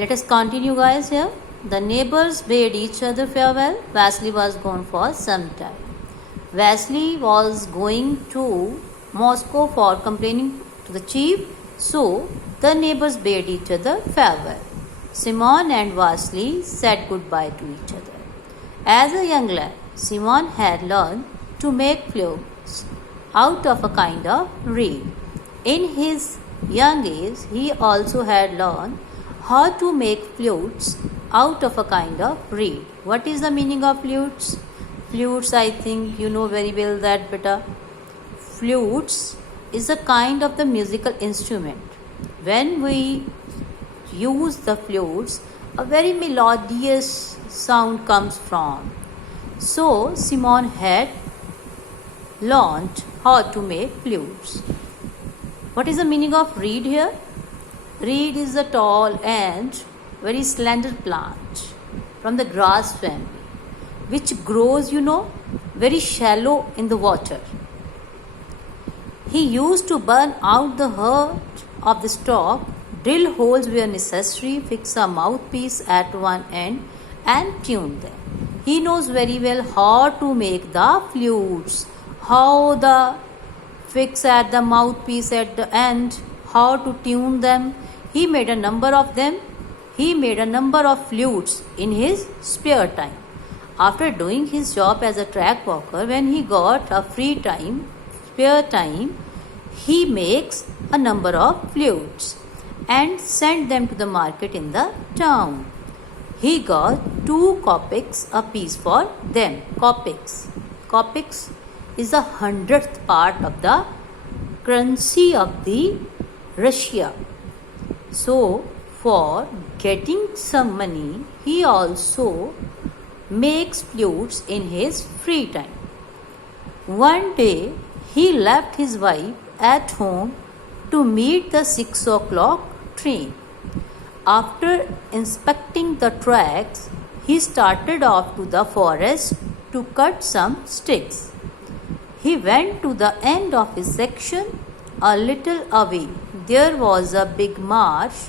Let us continue, guys, here. The neighbors bade each other farewell. Vasily was gone for some time. Vasily was going to Moscow for complaining to the chief, so the neighbors bade each other farewell. Simon and Vasily said goodbye to each other. As a young lad, Simon had learned to make flutes out of a kind of reed. In his young age, he also had learned how to make flutes out of a kind of reed. What is the meaning of flutes? Flutes, I think you know very well that, beta. Flutes is a kind of the musical instrument. When we use the flutes, a very melodious sound comes from. So Simon had learned how to make flutes. What is the meaning of reed here? Reed is a tall and very slender plant from the grass family, which grows, very shallow in the water. He used to burn out the heart of the stalk, drill holes where necessary, fix a mouthpiece at one end, and tune them. He knows very well how to make the flutes, how the fix at the mouthpiece at the end, how to tune them. He made a number of them. He made a number of flutes in his spare time. After doing his job as a track walker, when he got a spare time, he makes a number of flutes and sent them to the market in the town. He got 2 kopecks a piece for them. Kopecks is the 100th part of the currency of the Russia. So, for getting some money, he also makes flutes in his free time. One day, he left his wife at home to meet the 6 o'clock train. After inspecting the tracks, he started off to the forest to cut some sticks. He went to the end of his section. A little away, there was a big marsh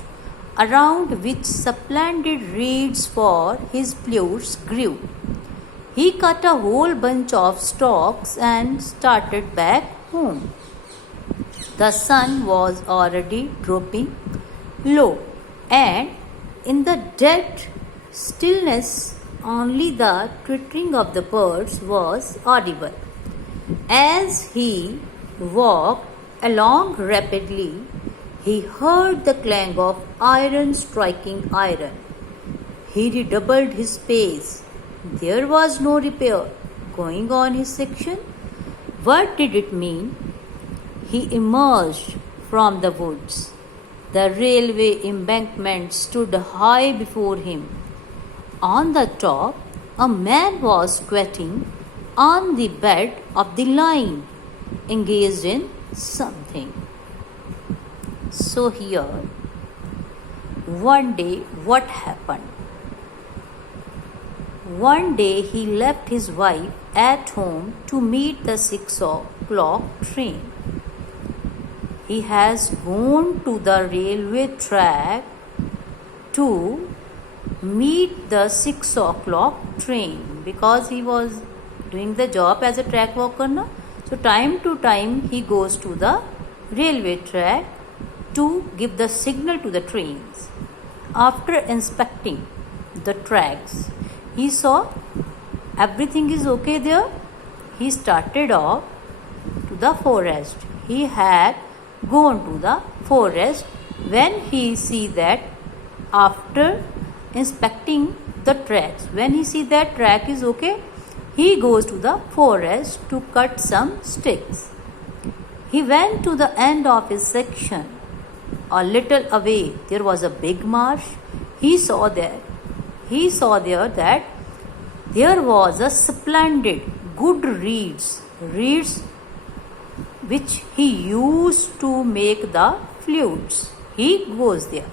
around which splendid reeds for his flutes grew. He cut a whole bunch of stalks and started back home. The sun was already dropping low, and in the dead stillness only the twittering of the birds was audible. As he walked along rapidly, he heard the clang of iron striking iron. He redoubled his pace. There was no repair going on his section. What did it mean? He emerged from the woods. The railway embankment stood high before him. On the top, a man was squatting on the bed of the line, engaged in something. So here, one day, what happened? One day he left his wife at home to meet the 6 o'clock train. He has gone to the railway track to meet the 6 o'clock train because he was doing the job as a track walker. No? So time to time he goes to the railway track to give the signal to the trains. After inspecting the tracks, he saw everything is okay there. He started off to the forest. He had gone to the forest when he see that after inspecting the tracks, when he see that track is okay, he goes to the forest to cut some sticks. He went to the end of his section. A little away, there was a big marsh. He saw there that there was a splendid, good reeds which he used to make the flutes. He goes there.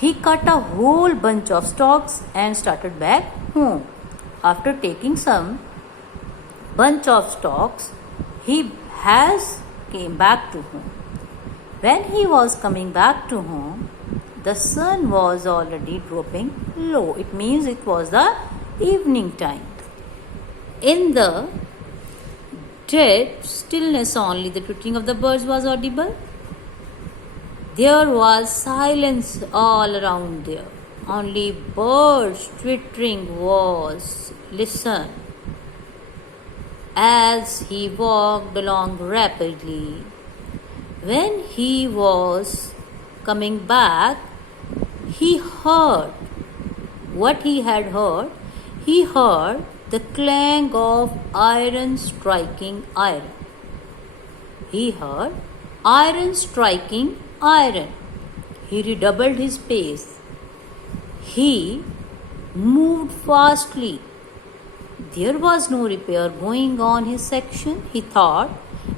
He cut a whole bunch of stalks and started back home. After taking some bunch of stalks, he came back to home. When he was coming back to home, The sun was already dropping low. It means it was the evening time. In the dead stillness only the twittering of the birds was audible. There was silence all around there. Only birds twittering was listened. As he walked along rapidly, when he was coming back, he heard what he had heard. He heard the clang of iron striking iron. He heard iron striking iron. He redoubled his pace. He moved fastly. There was no repair going on his section. He thought,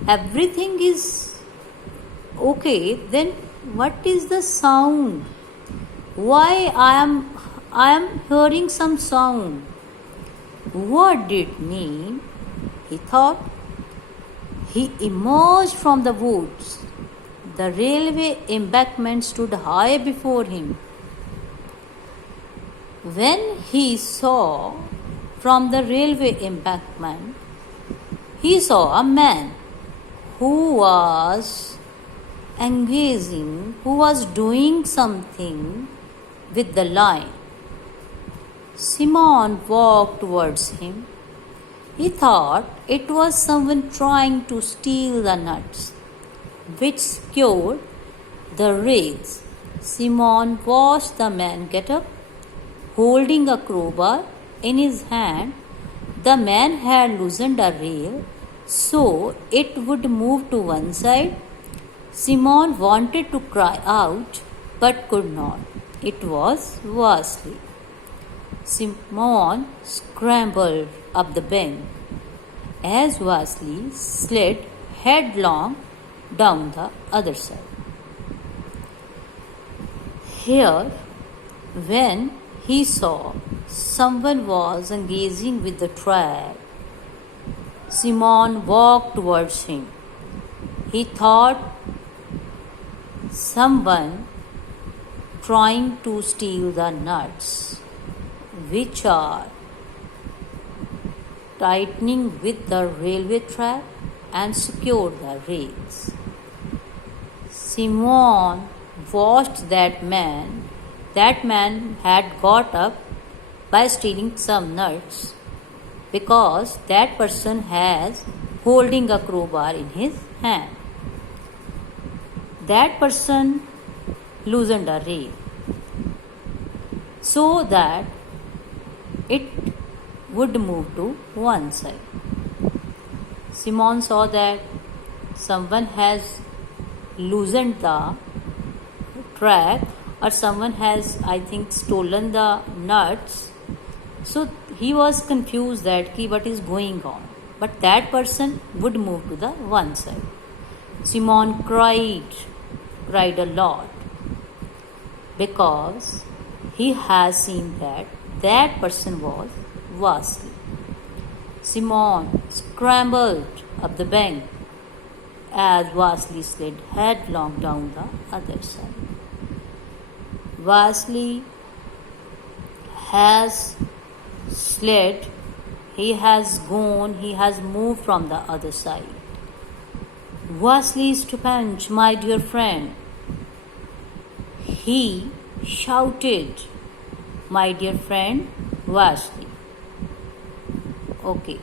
everything is okay, then what is the sound? Why I am hearing some sound? What did it mean? He thought. He emerged from the woods. The railway embankment stood high before him. When he saw from the railway embankment, he saw a man who was engaging, who was doing something with the line. Simon walked towards him. He thought it was someone trying to steal the nuts, which secured the rails. Simon watched the man get up, holding a crowbar in his hand. The man had loosened a rail so it would move to one side. Simon wanted to cry out but could not. It was Vasily. Simon scrambled up the bank as Vasily slid headlong down the other side. Here, when he saw someone was engaging with the track, Simon walked towards him. He thought someone trying to steal the nuts, which are tightening with the railway track and secure the rails. Simon watched that man. That man had got up by stealing some nuts because that person has holding a crowbar in his hand. That person loosened a rail so that it would move to one side. Simon saw that someone has loosened the track, or someone has, I think, stolen the nuts. So he was confused that what is going on. But that person would move to the one side. Simon cried a lot because he has seen that person was Vasily. Simon scrambled up the bank as Vasily slid headlong down the other side. Vasily has slid, he has gone, he has moved from the other side. Vasily Stepanovich, my dear friend, he shouted, my dear friend Vasily. Okay.